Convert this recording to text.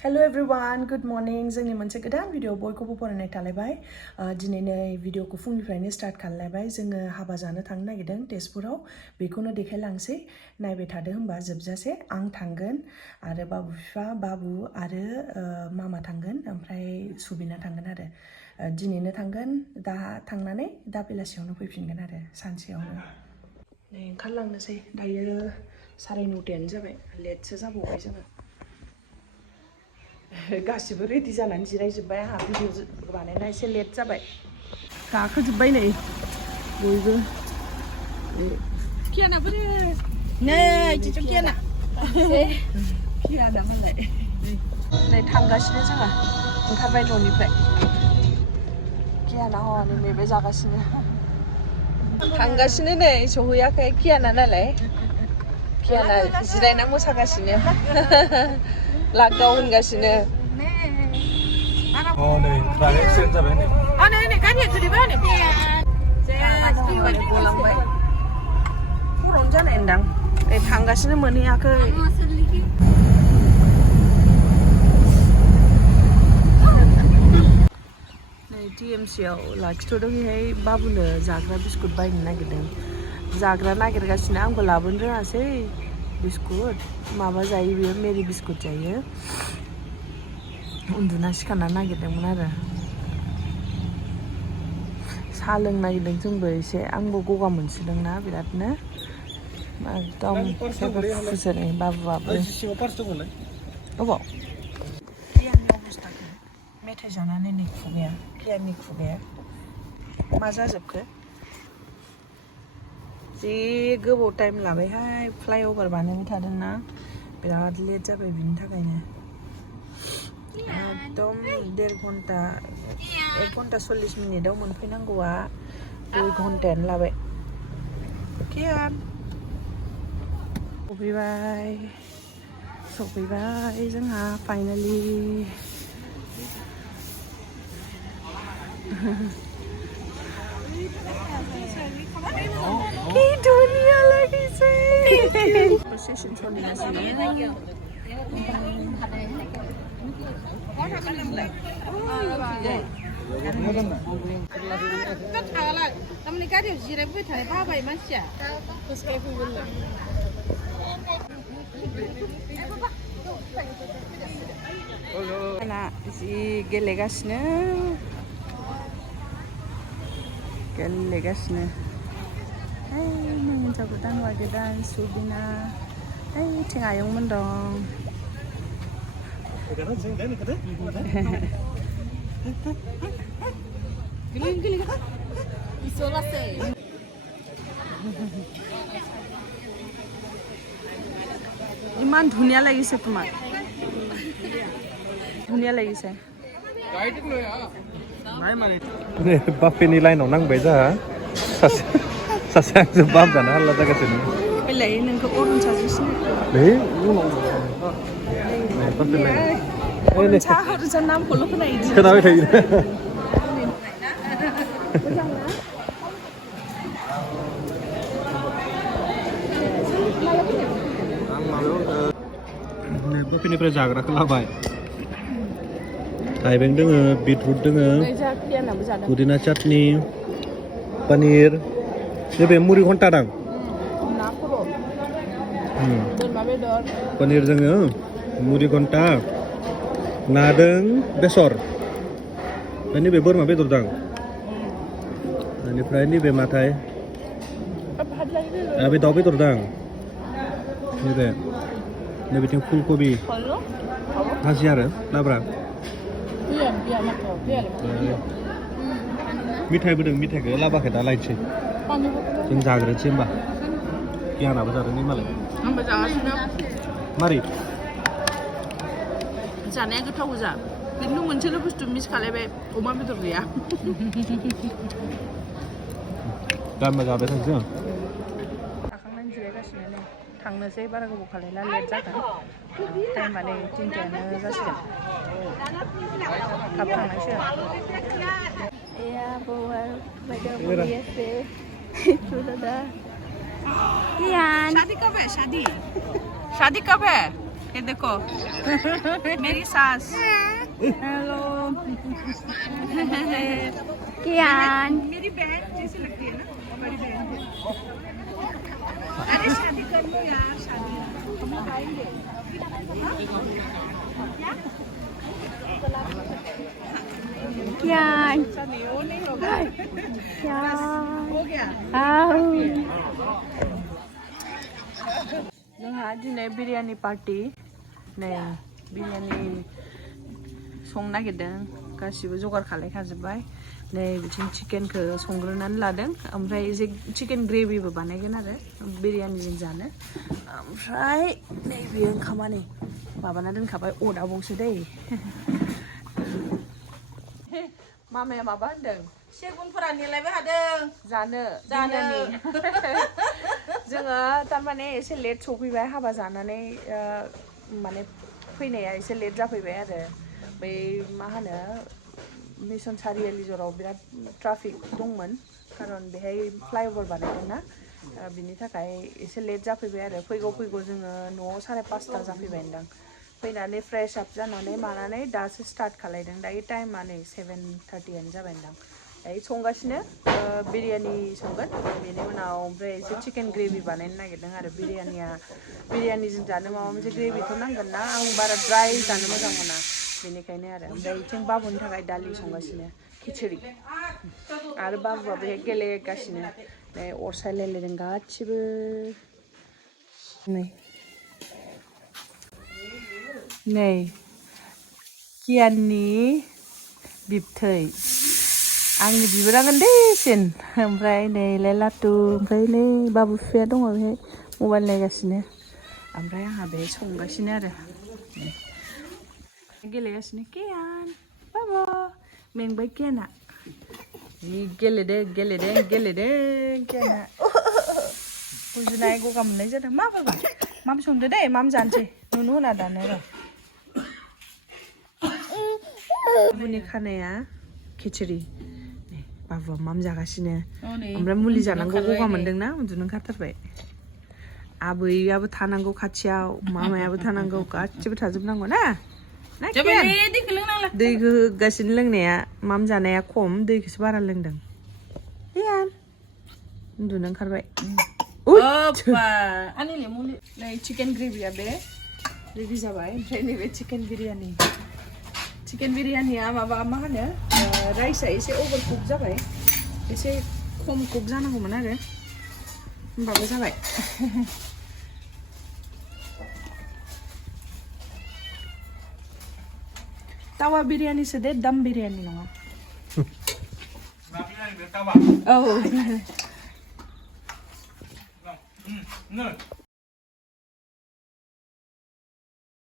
Hello everyone, good morning. जोंनि मोनसे गोदान भिडिअ बयखौबो बरायनाय थालायबाय। दिनैनि भिडिअखौ फुंनिफ्रायनो स्टार्ट खालामलायबाय। जोङो हाबा जानो थांनो नागिरदों तेजपुराव। बेखौनो देखायलांसै। नायबाय थादो होनबा जोबजासे। आं थांगोन आरो बाबु बिफा, बाबु आरो मामा थांगोन ओमफ्राय सुबिना थांगोन आरो। दिनैनो थांगोन, दा थांनानै दा बेलासियावनो फैफिनगोन आरो सानसेयावनो। नै ओंखारलांनोसै। दायो 9:30 जाबाय। लेटसो जाबावबाय जोङो। गासिबो रेडि जानानै जिरायजोब्बाय आंहा भिडिअ बानायना एसे लेट जाबाय गाखोजोब्बाय नै बयबो कियाना बोरो नै जिजु कियाना कियाना मालाय नै थांगासिनो जोङो ओंखारबाय न'निफ्राय कियाना हनै नैबे जागासिनो थांगासिनो नै सहैयाखै कियाना नालाय कियाना जिरायना मोसागासिनो लागाव होनगासिनो नै ट्राक एक्सिडेन्ट जाबाय नै नै गारिया गोलैबाय नै गलांबाय खर'नो जानाय होनदां नै थांगासिनो मोनहैयाखै नै TMCआव लाखिथ'दोंहाय बाबुनो जाग्रा बिस्कुट बायनो नागिरदों जाग्रा नागिरगासिनो आंबो लाबोनो रोङासै बिस्कुट माबा जायो बेयो मेरि बिस्कुट जायो उन्दुना सिखारना नागिरदोंमोन आरो साहा लोंनो नागिरदों जोंबो एसे आंबो गगा मोनसोदोंना बिरादनो एकदम फुसोनै बाबुआबो अबाव कियाननि अबस्थाखौ मेथाइ जानानै नै खुगाया कियाननि खुगाया मा जाजोबखो जि गोबाव टाइम लाबायहाय फ्लाइअभार बानायबाय थादोंना बिराद लेट जाबाय बिनि थाखायनो एकदम 1.5 घन्टा 1 घन्टा 40 मिनिटाव मोनफैनांगौआ 2 घन्टायानो लाबाय कियान सफैबाय जोंहा फाइनालि दुनिया लागिसे प्रसेसन सोलिगासिनो तारमाने गारियाव जिरायबाय थानाय बाबाय मानसिया जि गेलेगासिनो हिन्जाव गोदान हौवा गोदान सुबिना ओइथिं आयंमोन दं ইমান ধুনীয়া লাগিছে তোমাক ধুনীয়া লাগিছে बाफेनि लाइनाव नांबाय जोंहा सासे आंजों बाम जानो हाल्ला जागासिनो फैलाय नोंखौ अरुण साजेसन अरुण नामखौल' खोनाबाय थायो बाफेनिफ्राय जाग्राखौ लाबाय थाइबें दोङो बिटरुट दोङो पुदिना चाटनि पनिर नैबे मुरि घन्टा दां पनिर दोङो मुरि घन्टा नादों बेसर ओमफ्राय नैबे बोरमा बेदर दां बेनिफ्राय नैबे माथाय बे दाउ बेदर दां नैबेथिं फुलकबि भाजि आरो लाब्रा मिथाइबो दं मिथाइखौ लाबाखै दा लायनोसै जों जाग्रोनोसै होमबा गियानाबो जादों नै मालाय आंबो जागासिनो मारै जानाया गोथाव गोजा खिन्थु मोनसेल' बुस्थु मिस खालायबाय अमा बेदर गैया गानबा जाबाय थांसै थाखांनानै जिरायगासिनो नै थांनोसै बारा गोबाव खालायला लेट जागोन टाइमा नै 3टायानो जासिगोन थाब थांनांसिगोन शादी कब है शादी कब है ये देखो मेरी सास हेलो कियान मेरी बहन जैसी लगती है ना हमारी बहन अरे शादी कर लो यार शादी हम लोग आएंगे कियान वो नहीं होगा हो गया जोंहा दिनै बिरियानि पार्टी नै बिरियानि संनो नागिरदों गासिबो जगार खालायखाजोब्बाय नै बिथिं चिकेनखौ संग्रोनानै लादों ओमफ्राय एसे चिकेन ग्रेभिबो बानायगोन आरो बिरियानिजों जानो ओमफ्राय नै बेयो ओंखामा नै माबाना दोनखाबाय अदाबावसो दै मामाया माबा होनदों सेगुनफोरा नेलायबाय थादों जानो जोङो थारमाने एसे लेट सफैबाय हाबा जानानै माने फैनाया एसे लेट जाफैबाय आरो बै मा होनो मिशन सारियालि जराव बिराद ट्राफिक दंमोन खारन बेहाय फ्लाइओभार बानायदोंना बिनि थाखाय एसे लेट जाफैबाय आरो फैगौ जोङो न'आव 5:30 जाफैबाय होनदां फैनानै फ्रेश आप जानानै मानानै दासो स्टार्ट खालायदों दायो टाइमा नै 7:30 जाबाय होनदां दायो संगासिनो बिरियानि संगोन बेनि उनाव ओमफ्राय एसे चिकेन ग्रेभि बानायनो नागिरदों आरो बिरियानिजों जानो माबा मोनसे ग्रेभिथ' नांगोन ना आं बारा ड्राइ जानो मोजां मोना बेनिखायनो आरो ओमफ्राय बिथिं बाबुनि थाखाय दालि संगासिनो खिचुरि आरो बाबुआ बेहाय गेलेगासिनो नै अर सायलायलायदों गासिबो नै कियाननि बिबथै आंनि बिबोरां उन्दैसिन ओमफ्राय नै लाटु ओमफ्राय नै बाबु फिफाया दङ बेहाय मबाइल नायगासिनो ओमफ्राय आंहा बेहाय संगासिनो आरो गेलेगासिनो कियान बाबु मेंबाय कियाना गेलेदों कियाना गुजुनाय गगा मोननाय जादों मा बाबा माम संदो दे माम जानोसै नुनो होना दानो र' बाबुनि खानाया खिचुरि बाबुआ माम जागासिनो ओमफ्राय मुलि जानांगौ गगा मोनदोंना उन्दुनो ओंखारथारबाय आबैयाबो थानांगौ खाथियाव मामायाबो थानांगौ गासिबो थाजोबनांगौ ना दैखौ होगासिनो लोंनाया माम जानाया खम दैखौसो बारा लोंदों कियान उन्दुनो ओंखारबाय नै चिकेन ग्रेभिया बे रेडि जाबाय ओमफ्राय नैबे चिकेन बिरियानिया माबा मा होनो राइसआ एसे अभार कुक जाबाय एसे खम कुक जानांगौमोन आरो होमबाबो जाबाय तावा बिरियानिसो दे दम बिरियानि नङा औ